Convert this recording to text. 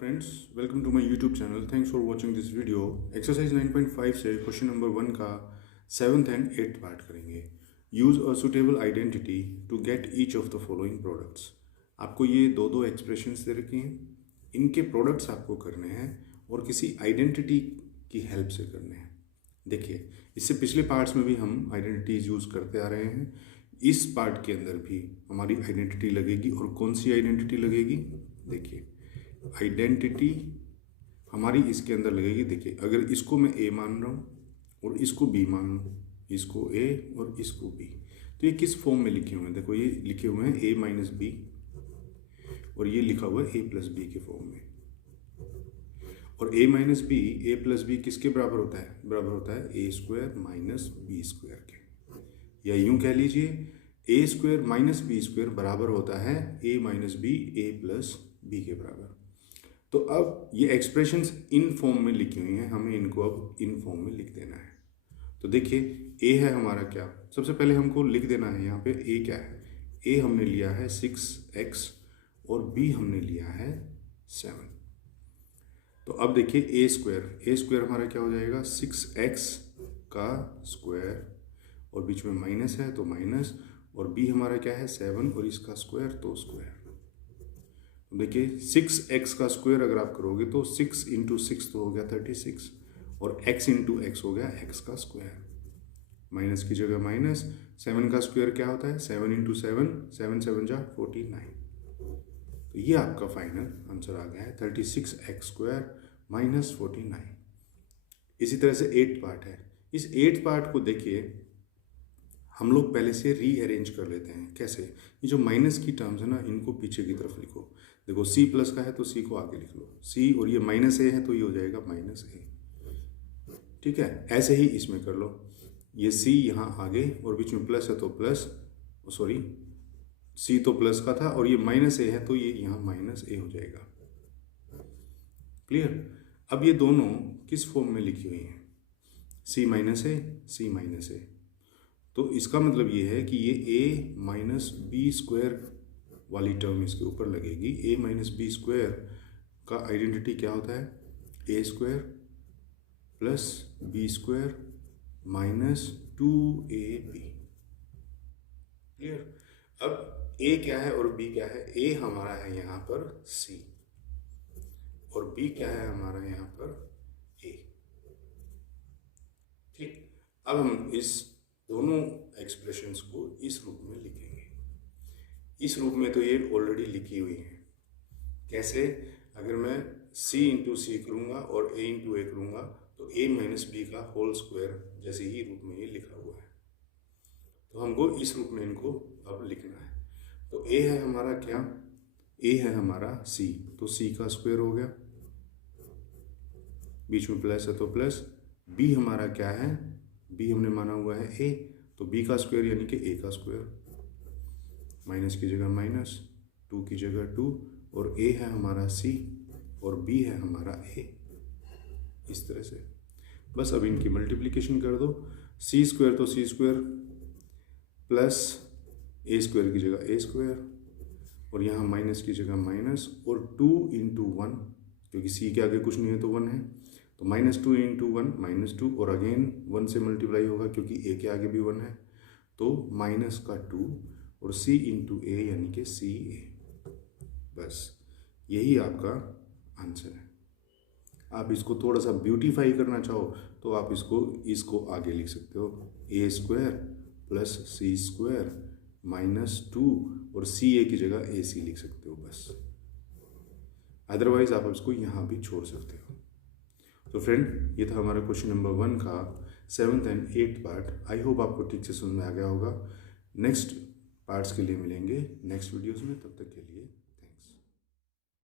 Friends, welcome to my YouTube channel. Thanks for watching this video. Exercise 9.5 से question number 1 का 7th and 8th part करेंगे। Use a suitable identity to get each of the following products. आपको ये दो expressions दे रखे हैं, इनके products आपको करने हैं और किसी आइडेंटिटी की हेल्प से करने हैं। देखिए, इससे पिछले पार्ट्स में भी हम आइडेंटिटीज यूज़ करते आ रहे हैं। इस पार्ट के अंदर भी हमारी आइडेंटिटी लगेगी। और कौन सी आइडेंटिटी लगेगी? देखिए, आइडेंटिटी हमारी इसके अंदर लगेगी। देखिए, अगर इसको मैं ए मान रहा हूँ और इसको बी मान रहा हूँ, इसको ए और इसको बी, तो ये किस फॉर्म में लिखे हुए हैं? देखो, ये लिखे हुए हैं ए माइनस बी और ये लिखा हुआ है ए प्लस बी के फॉर्म में। और ए माइनस बी, ए प्लस बी किसके बराबर होता है? बराबर होता है A square minus B square के। या यूं कह लीजिए, ए स्क्वायर माइनस बी स्क्वायर बराबर होता है ए माइनस बी ए प्लस बी के बराबर। तो अब ये एक्सप्रेशंस इन फॉर्म में लिखी हुई हैं, हमें इनको अब इन फॉर्म में लिख देना है। तो देखिए, ए है हमारा क्या? सबसे पहले हमको लिख देना है यहाँ पे ए क्या है। ए हमने लिया है 6x और बी हमने लिया है 7। तो अब देखिए, ए स्क्वायर हमारा क्या हो जाएगा? 6x का स्क्वायर और बीच में माइनस है तो माइनस, और बी हमारा क्या है? 7 और इसका स्क्वायर तो स्क्वायर। देखिए, 6x का स्क्वायर अगर आप करोगे तो 6 इंटू 6 तो हो गया 36 और x इंटू एक्स हो गया x का स्क्वायर। माइनस की जगह माइनस, 7 का स्क्वायर क्या होता है? 7 इंटू 7, 7 7 जा 49। तो ये आपका फाइनल आंसर आ गया है 36x स्क्वायर माइनस 49। इसी तरह से 8th पार्ट है। इस 8th पार्ट को देखिए, हम लोग पहले से रीअरेंज कर लेते हैं। कैसे? ये जो माइनस की टर्म्स है ना, इनको पीछे की तरफ लिखो। देखो, सी प्लस का है तो सी को आगे लिख लो, सी, और ये माइनस ए है तो ये हो जाएगा माइनस ए। ठीक है, ऐसे ही इसमें कर लो। ये सी यहाँ आगे और बीच में प्लस है तो प्लस, सॉरी, सी तो प्लस का था और ये माइनस ए है तो ये यहाँ माइनस ए हो जाएगा। क्लियर? अब ये दोनों किस फॉर्म में लिखी हुई हैं? C minus A, C minus A. तो इसका मतलब ये है कि ये a माइनस बी स्क्वायर वाली टर्म इसके ऊपर लगेगी। a माइनस बी स्क्वायर का आइडेंटिटी क्या होता है? A square plus B square minus 2ab। Clear? अब a क्या है और b क्या है? a हमारा है यहाँ पर c और b क्या है हमारा यहाँ पर a। ठीक, अब हम इस दोनों एक्सप्रेशंस को इस रूप में लिखेंगे। इस रूप में तो ये ऑलरेडी लिखी हुई है। कैसे? अगर मैं c इंटू सी करूँगा और a इंटू ए करूँगा तो a माइनस बी का होल स्क्वायर जैसे ही रूप में ये लिखा हुआ है। तो हमको इस रूप में इनको अब लिखना है। तो a है हमारा क्या? a है हमारा c, तो c का स्क्वायर हो गया, बीच में प्लस है तो प्लस। b हमारा क्या है? b हमने माना हुआ है a, तो b का स्क्वायर यानी कि a का स्क्वायर, माइनस की जगह माइनस, 2 की जगह 2, और a है हमारा c और b है हमारा a। इस तरह से बस अब इनकी मल्टीप्लिकेशन कर दो। c स्क्वायर तो c square plus a square की जगह a स्क्वायर और यहाँ माइनस की जगह माइनस, और 2 इंटू 1, क्योंकि c के आगे कुछ नहीं है तो 1 है, तो माइनस 2 इंटू 1 माइनस 2, और अगेन 1 से मल्टीप्लाई होगा क्योंकि a के आगे भी 1 है, तो माइनस का 2 और c इंटू ए यानी कि सी ए। बस यही आपका आंसर है। आप इसको थोड़ा सा ब्यूटीफाई करना चाहो तो आप इसको आगे लिख सकते हो, ए स्क्वायर प्लस सी स्क्वायर माइनस 2 और सी ए की जगह ए सी लिख सकते हो बस। अदरवाइज आप इसको यहाँ भी छोड़ सकते हो। तो फ्रेंड, ये था हमारा क्वेश्चन नंबर 1 का 7th and 8th part. I hope आपको ठीक से समझ में आ गया होगा। नेक्स्ट पार्ट्स के लिए मिलेंगे नेक्स्ट वीडियोस में, तब तक के लिए।